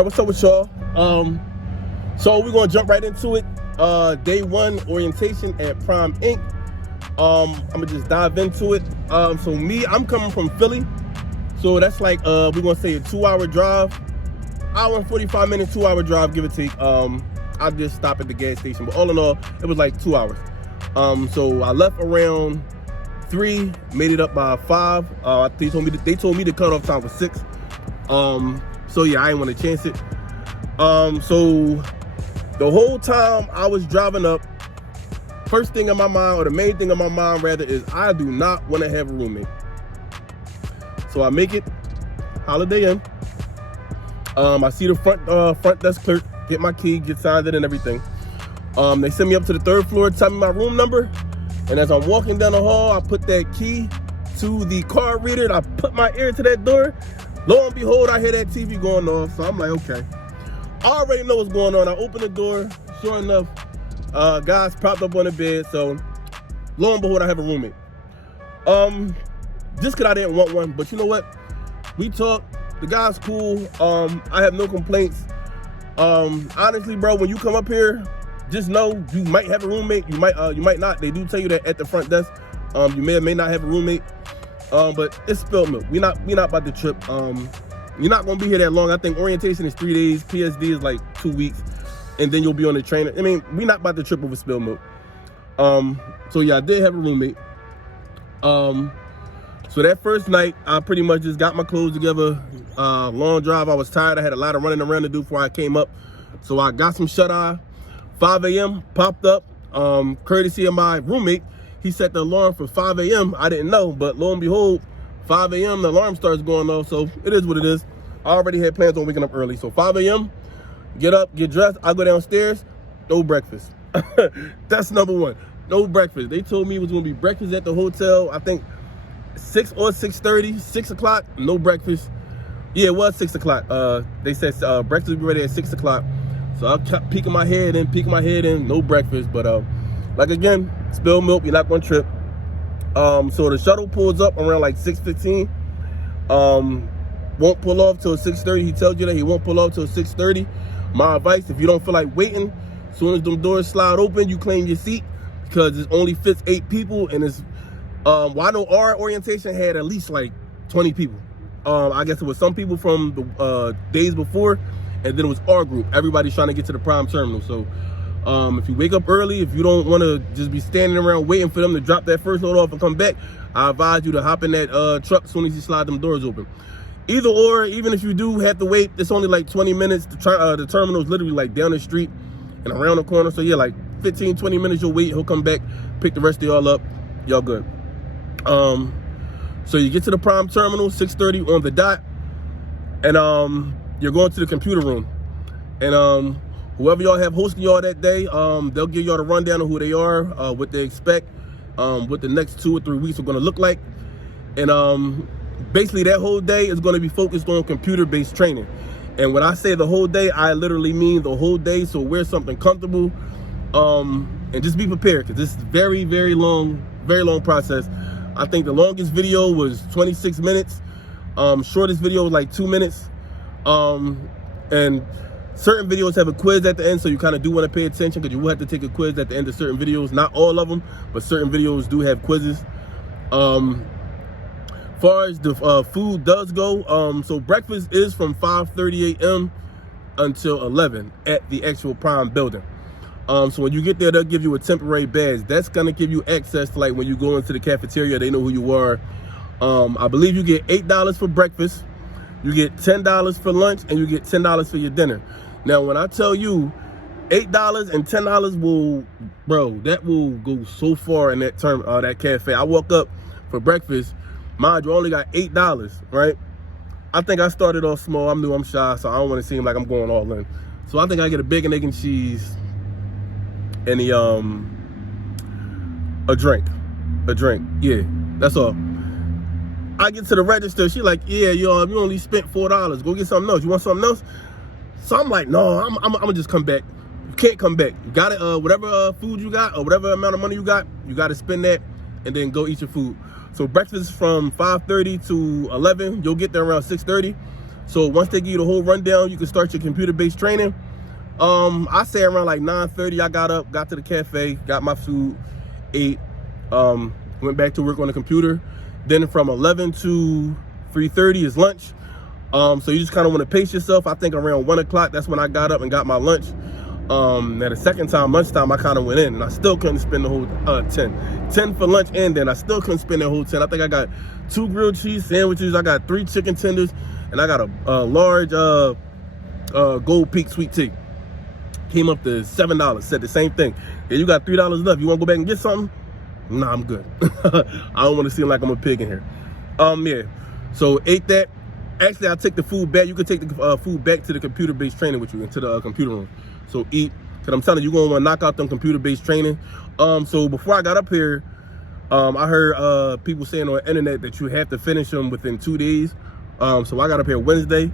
All right, what's up with y'all? So we're gonna jump right into it. Day one orientation at Prime Inc. I'm gonna just dive into it. So I'm coming from Philly, so that's like we're gonna say a 2-hour drive, hour and 45 minutes, 2-hour drive, give or take. I just stopped at the gas station, but all in all, it was like 2 hours. So I left around 3, made it up by 5. They told me the cutoff time was 6. So yeah, I didn't want to chance it. So the whole time I was driving up, first thing in my mind, or the main thing in my mind rather, is I do not want to have a roommate. So I make it Holiday Inn. I see the front desk clerk, get my key, get signed in and everything. They send me up to the 3rd floor, tell me my room number, and as I'm walking down the hall, I put that key to the card reader and I put my ear to that door. Lo and behold, I hear that TV going off, so I'm like, okay. I already know what's going on. I open the door, sure enough, guys propped up on the bed, so lo and behold, I have a roommate. Just because I didn't want one, but you know what? We talked, the guy's cool, I have no complaints. Honestly, bro, when you come up here, just know you might have a roommate, you might not. They do tell you that at the front desk. You may or may not have a roommate. But it's spilled milk. We not about to trip. You're not gonna be here that long. I think orientation is 3 days, PSD is like 2 weeks, and then you'll be on the train. I mean, we not about to trip over spilled milk. So yeah, I did have a roommate. So that first night, I pretty much just got my clothes together. Long drive, I was tired. I had a lot of running around to do before I came up. So I got some shut-eye. 5 a.m. popped up, courtesy of my roommate. He set the alarm for 5 a.m. I didn't know, but lo and behold, 5 a.m. the alarm starts going off, so it is what it is. I already had plans on waking up early. So 5 a.m., get up, get dressed, I go downstairs, no breakfast. That's number one, no breakfast. They told me it was gonna be breakfast at the hotel, I think 6 or 6:30, 6 o'clock, no breakfast. Yeah, it was 6 o'clock. They said breakfast would be ready at 6 o'clock. So I kept peeking my head in, no breakfast. But like again, spilled milk, you're not gonna trip. So the shuttle pulls up around like 6:15. Won't pull off till 6:30. He tells you that he won't pull off till 6:30. My advice, if you don't feel like waiting, as soon as them doors slide open, you claim your seat, because it only fits 8 people, and it's well, I know our orientation had at least like 20 people. I guess it was some people from the days before, and then it was our group. Everybody's trying to get to the Prime Terminal. So if you wake up early, if you don't want to just be standing around waiting for them to drop that first load off and come back, I advise you to hop in that truck as soon as you slide them doors open. Either or, even if you do have to wait, it's only like 20 minutes. The terminal is literally like down the street and around the corner. So yeah, like 15, 20 minutes you'll wait. He'll come back, pick the rest of y'all up. Y'all good. So you get to the Prime Terminal, 6:30 on the dot, and you're going to the computer room. And whoever y'all have hosting y'all that day, they'll give y'all the rundown of who they are, what they expect, what the next 2 or 3 weeks are going to look like. And basically that whole day is going to be focused on computer-based training. And when I say the whole day, I literally mean the whole day. So wear something comfortable, and just be prepared, because this is very, very long process. I think the longest video was 26 minutes. Shortest video was like 2 minutes. And certain videos have a quiz at the end, so you kind of do want to pay attention, because you will have to take a quiz at the end of certain videos. Not all of them, but certain videos do have quizzes. Far as the food does go, so breakfast is from 5:30 a.m. until 11 at the actual Prime building. So when you get there, they'll give you a temporary badge. That's gonna give you access to, like, when you go into the cafeteria, they know who you are. I believe you get $8 for breakfast, you get $10 for lunch, and you get $10 for your dinner. Now, when I tell you $8 and $10 that will go so far in that cafe. I walk up for breakfast, mind you, I only got $8, right? I think I started off small. I'm new, I'm shy, so I don't want to seem like I'm going all in. So I think I get a bacon, egg, and cheese, and a drink. Yeah, that's all. I get to the register, she like, yeah, you only spent $4. Go get something else. You want something else? So I'm like, no, I'm gonna just come back. You can't come back. You got it. Whatever food you got, or whatever amount of money you got to spend that, and then go eat your food. So breakfast from 5:30 to 11. You'll get there around 6:30. So once they give you the whole rundown, you can start your computer-based training. I say around like 9:30, I got up, got to the cafe, got my food, ate, went back to work on the computer. Then from 11 to 3:30 is lunch. So you just kind of want to pace yourself. I think around 1 o'clock, that's when I got up and got my lunch. Now the second time, lunchtime, I kind of went in and I still couldn't spend the whole 10 for lunch, and then I still couldn't spend the whole 10. I think I got 2 grilled cheese sandwiches, I got 3 chicken tenders, and I got a large Gold Peak sweet tea. Came up to $7, said the same thing. Hey, you got $3 left, you want to go back and get something? Nah, I'm good. I don't want to seem like I'm a pig in here. Yeah, so ate that. Actually, I'll take the food back. You can take the food back to the computer-based training with you, into the computer room. So eat, because I'm telling you, you're going to want to knock out them computer-based training. So before I got up here, I heard people saying on the internet that you have to finish them within 2 days. So I got up here Wednesday.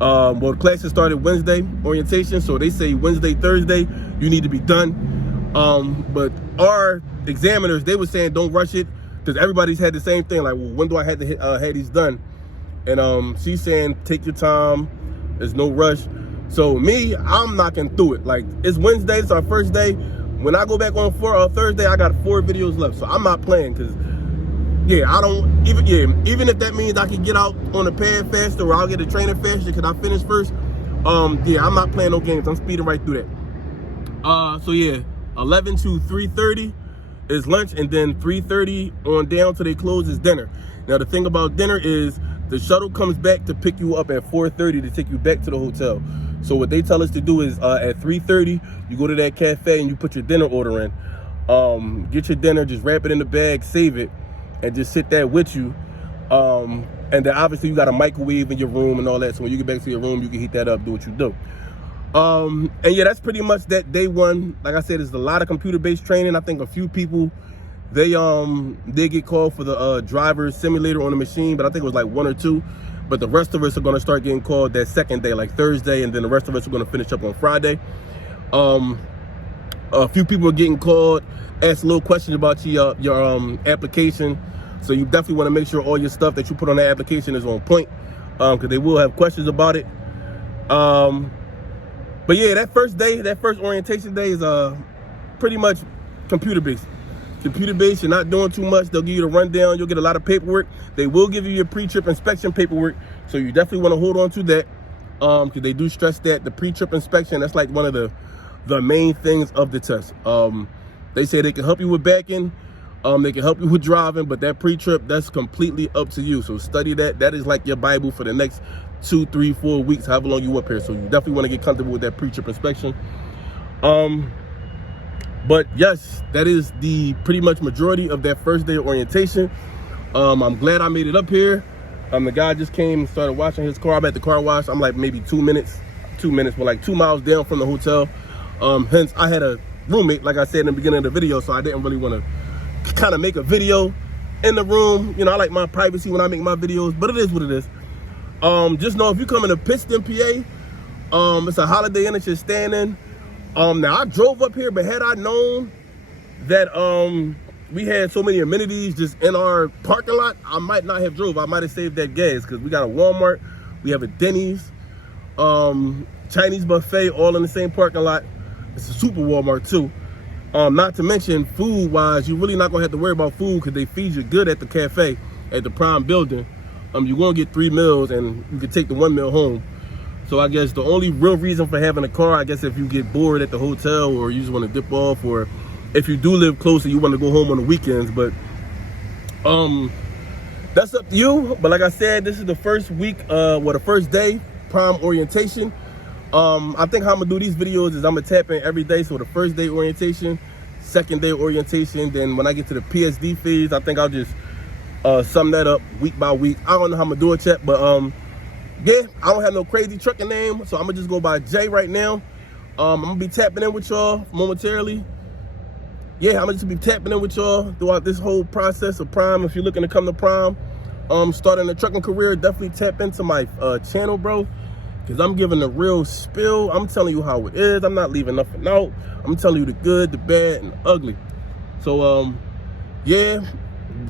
Well, the classes started Wednesday, orientation. So they say Wednesday, Thursday, you need to be done. But our examiners, they were saying don't rush it, because everybody's had the same thing. Like, well, when do I have to have these done? And she's saying take your time, there's no rush. So me, I'm knocking through it. Like, it's Wednesday, it's our first day. When I go back on Thursday, I got 4 videos left. So I'm not playing, because yeah, I don't even if that means I can get out on the pad faster, or I'll get a trainer faster because I finish first. Yeah, I'm not playing no games. I'm speeding right through that. So yeah, 11 to 3:30 is lunch, and then 3:30 on down till they close is dinner. Now the thing about dinner is the shuttle comes back to pick you up at 4:30 to take you back to the hotel. So what they tell us to do is at 3:30, you go to that cafe and you put your dinner order in. Get your dinner, just wrap it in the bag, save it, and just sit there with you. And then obviously you got a microwave in your room and all that. So when you get back to your room, you can heat that up, do what you do. And yeah, that's pretty much that day one. Like I said, there's a lot of computer-based training. I think a few people, they get called for the driver simulator on the machine, but I think it was like 1 or 2. But the rest of us are going to start getting called that second day, like Thursday, and then the rest of us are going to finish up on Friday. A few people are getting called, ask little questions about your application. So you definitely want to make sure all your stuff that you put on that application is on point, because they will have questions about it. But yeah, that first orientation day is pretty much computer-based. Computer-based, you're not doing too much. They'll give you the rundown. You'll get a lot of paperwork. They will give you your pre-trip inspection paperwork, so you definitely want to hold on to that, because they do stress that the pre-trip inspection, that's like one of the main things of the test. They say they can help you with backing, they can help you with driving, but that pre-trip, that's completely up to you. So study that. That is like your Bible for the next 2, 3, 4 weeks, however long you up here. So you definitely want to get comfortable with that pre-trip inspection. But yes, that is the pretty much majority of that first day of orientation. I'm glad I made it up here. The guy just came and started washing his car. I'm at the car wash. I'm like maybe 2 minutes, but like 2 miles down from the hotel. Hence, I had a roommate, like I said in the beginning of the video, so I didn't really want to kind of make a video in the room. You know, I like my privacy when I make my videos, but it is what it is. Just know if you come in a Pittston, PA, it's a Holiday Inn that you're staying in. Now I drove up here, but had I known that we had so many amenities just in our parking lot, I might not have drove. I might have saved that gas, because we got a Walmart, we have a Denny's, Chinese buffet, all in the same parking lot. It's a super Walmart too. Not to mention food wise, you're really not gonna have to worry about food, because they feed you good at the cafe at the Prime building. You're gonna get 3 meals, and you can take the 1 meal home. So I guess the only real reason for having a car, I guess if you get bored at the hotel, or you just want to dip off, or if you do live closer, you want to go home on the weekends. But that's up to you. But like I said, this is the first week, the first day, Prime orientation. I think how I'm gonna do these videos is I'm gonna tap in every day. So the first day orientation, second day orientation, then when I get to the PSD phase, I think I'll just sum that up week by week. I don't know how I'm gonna do it yet, but yeah, I don't have no crazy trucking name, so I'm gonna just go by Jay right now. I'm gonna be tapping in with y'all momentarily. Yeah, I'm gonna just be tapping in with y'all throughout this whole process of Prime. If you're looking to come to Prime, starting a trucking career, definitely tap into my channel, bro, because I'm giving a real spill. I'm telling you how it is. I'm not leaving nothing out. I'm telling you the good, the bad, and the ugly. So yeah,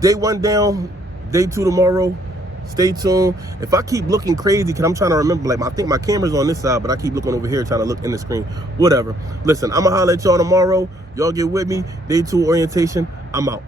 day 1 down, day 2 tomorrow. Stay tuned. If I keep looking crazy, because I'm trying to remember, like, I think my camera's on this side, but I keep looking over here trying to look in the screen. Whatever. Listen, I'm going to holler at y'all tomorrow. Y'all get with me. Day 2 orientation. I'm out.